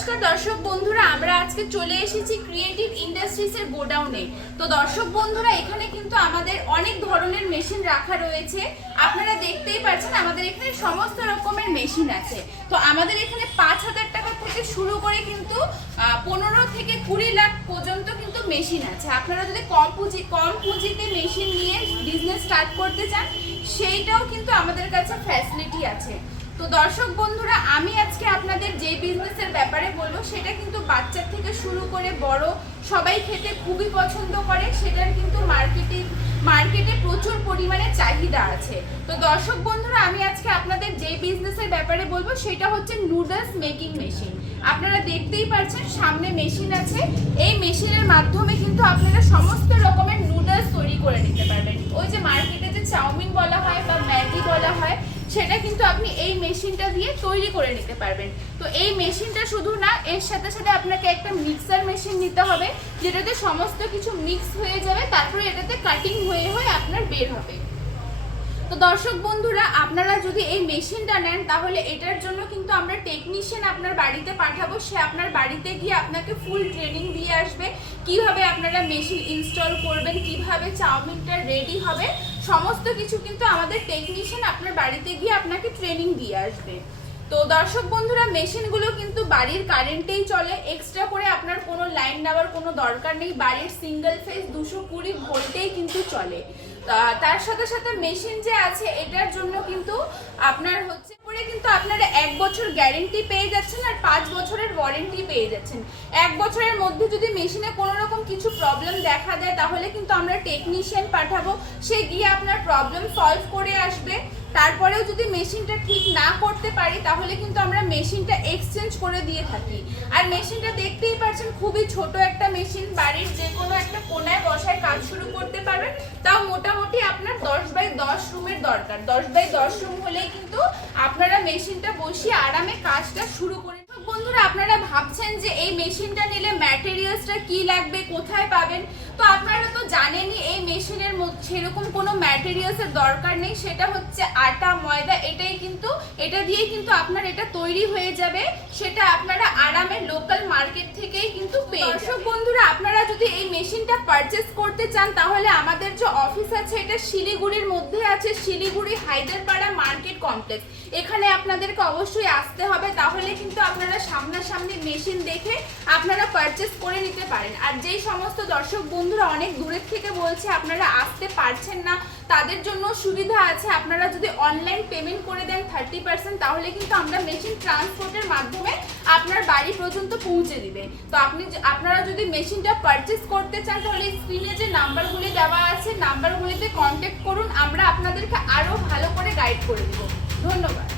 নমস্কার দর্শক বন্ধুরা, আমরা আজকে চলে এসেছি ক্রিয়েটিভ ইন্ডাস্ট্রিজের গোডাউনে। তো দর্শক বন্ধুরা, এখানে কিন্তু আমাদের অনেক ধরনের মেশিন রাখা রয়েছে। আপনারা দেখতেই পাচ্ছেন আমাদের এখানে সমস্ত রকমের মেশিন আছে। তো আমাদের এখানে 5,000 টাকা থেকে শুরু করে কিন্তু 15 থেকে 20 লাখ পর্যন্ত কিন্তু মেশিন আছে। আপনারা যদি কম পুঁজিতে মেশিন নিয়ে বিজনেস স্টার্ট করতে চান, সেইটাও কিন্তু আমাদের কাছে ফ্যাসিলিটি আছে। তো দর্শক বন্ধুরা, আমি আজকে আপনাদের যে বিজনেসের ব্যাপারে বলবো সেটা কিন্তু বাচ্চা থেকে শুরু করে বড় সবাই খেতে খুবই পছন্দ করে। সেটার কিন্তু মার্কেটে প্রচুর পরিমাণে চাহিদা আছে। তো দর্শক বন্ধুরা, আমি আজকে আপনাদের যে বিজনেসের ব্যাপারে বলবো সেটা হচ্ছে নুডলস মেকিং মেশিন। আপনারা দেখতেই পাচ্ছেন সামনে মেশিন আছে। এই মেশিনের মাধ্যমে কিন্তু আপনারা সমস্ত রকমের নুডলস তৈরি করে নিতে পারবেন। ওই যে মার্কেটে যে চাউমিন বলা হয় বা ম্যাগি বলা হয়, সেটা কিন্তু আপনি এই মেশিনটা দিয়ে তৈরি করে নিতে পারবেন। তো এই মেশিনটা শুধু না, এর সাথে সাথে আপনাকে একটা মিক্সার মেশিন নিতে হবে, যেটাতে সমস্ত কিছু মিক্স হয়ে যাবে, তারপরে এটাতে কাটিং হয়ে আপনার বের হবে। তো দর্শক বন্ধুরা, আপনারা যদি এই মেশিনটা নেন তাহলে এটার জন্য কিন্তু আমরা টেকনিশিয়ান আপনার বাড়িতে পাঠাবো। সে আপনার বাড়িতে গিয়ে আপনাকে ফুল ট্রেনিং দিয়ে আসবে, কিভাবে আপনারা মেশিন ইনস্টল করবেন, কিভাবে চাউমিনটা রেডি হবে, সমস্ত কিছু কিন্তু আমাদের টেকনিশিয়ান আপনার বাড়িতে গিয়ে আপনাকে ট্রেনিং দিয়ে আসবে। তো দর্শক বন্ধুরা, মেশিনগুলো কিন্তু বাড়ির কারেন্টেই চলে, এক্সট্রা করে আপনার কোনো লাইন নেওয়ার কোনো দরকার নেই। বাড়ির সিঙ্গেল ফেজ 220 ভোল্টেই কিন্তু চলে। তার সাথে সাথে মেশিন যে আছে এটার জন্য কিন্তু আপনার হচ্ছে পরে কিন্তু আপনারা 1 বছর গ্যারেন্টি পেয়ে যাচ্ছেন আর 5 বছরের ওয়ারেন্টি পেয়ে যাচ্ছেন। 1 বছরের মধ্যে যদি মেশিনে কোনো রকম কিছু প্রবলেম দেখা দেয় তাহলে কিন্তু আমরা টেকনিশিয়ান পাঠাবো, সে গিয়ে আপনার প্রবলেম সলভ করে আসবে। তারপরেও যদি মেশিনটা ঠিক না করতে পারি তাহলে কিন্তু আমরা মেশিনটা এক্সচেঞ্জ করে দিয়ে থাকি। আর মেশিনটা দেখতেই পাচ্ছেন খুবই ছোট একটা মেশিন, বাড়ির যে কোনো একটা কোনায় বসায় কাজ শুরু করতে পারবেন। তাও মোটামুটি আপনার 10x10 রুমের দরকার। 10x10 রুম হলেই কিন্তু আপনারা মেশিনটা বসিয়ে আরামে কাজটা শুরু করে। বন্ধুরা, আপনারা ভাবছেন যে এই মেশিনটা নিলে ম্যাটেরিয়ালসটা কি লাগবে, কোথায় পাবেন। তো আপনারা তো জানেনই এই মেশিনের মধ্যে সেরকম কোনো ম্যাটেরিয়ালসের দরকার নেই। সেটা হচ্ছে আটা, ময়দা, এটা দিয়েই কিন্তু আপনার এটা তৈরি হয়ে যাবে। সেটা আপনারা আরামে লোকাল মার্কেট থেকেই কিন্তু পেয়ে যাবেন। দর্শক বন্ধুরা, আপনারা যদি এই মেশিনটা পারচেজ করতে চান তাহলে আমাদের যে অফিস আছে এটা শিলিগুড়ির মধ্যে আছে, শিলিগুড়ি হায়দারপাড়া মার্কেট কমপ্লেক্স। এখানে আপনাদেরকে অবশ্যই আসতে হবে, তাহলে কিন্তু আপনারা সামনাসামনি মেশিন দেখে আপনারা পারচেজ করে নিতে পারেন। আর যেই সমস্ত দর্শক বন্ধুরা অনেক দূরের থেকে বলছে আপনারা আসতে পারছেন না, তাদের জন্য সুবিধা আছে। আপনারা যদি অনলাইন পেমেন্ট করে দেন 30%, তাহলে কিন্তু আমরা মেশিন ট্রান্সপোর্টের মাধ্যমে আপনার বাড়ি পর্যন্ত পৌঁছে দিবে। তো আপনারা যদি মেশিনটা পারচেজ করতে চান তাহলে স্ক্রিনে যে নাম্বারগুলি দেওয়া আছে, নাম্বারগুলিতে কন্ট্যাক্ট করুন, আমরা আপনাদেরকে আরো ভালো করে গাইড করে দেব। ধন্যবাদ।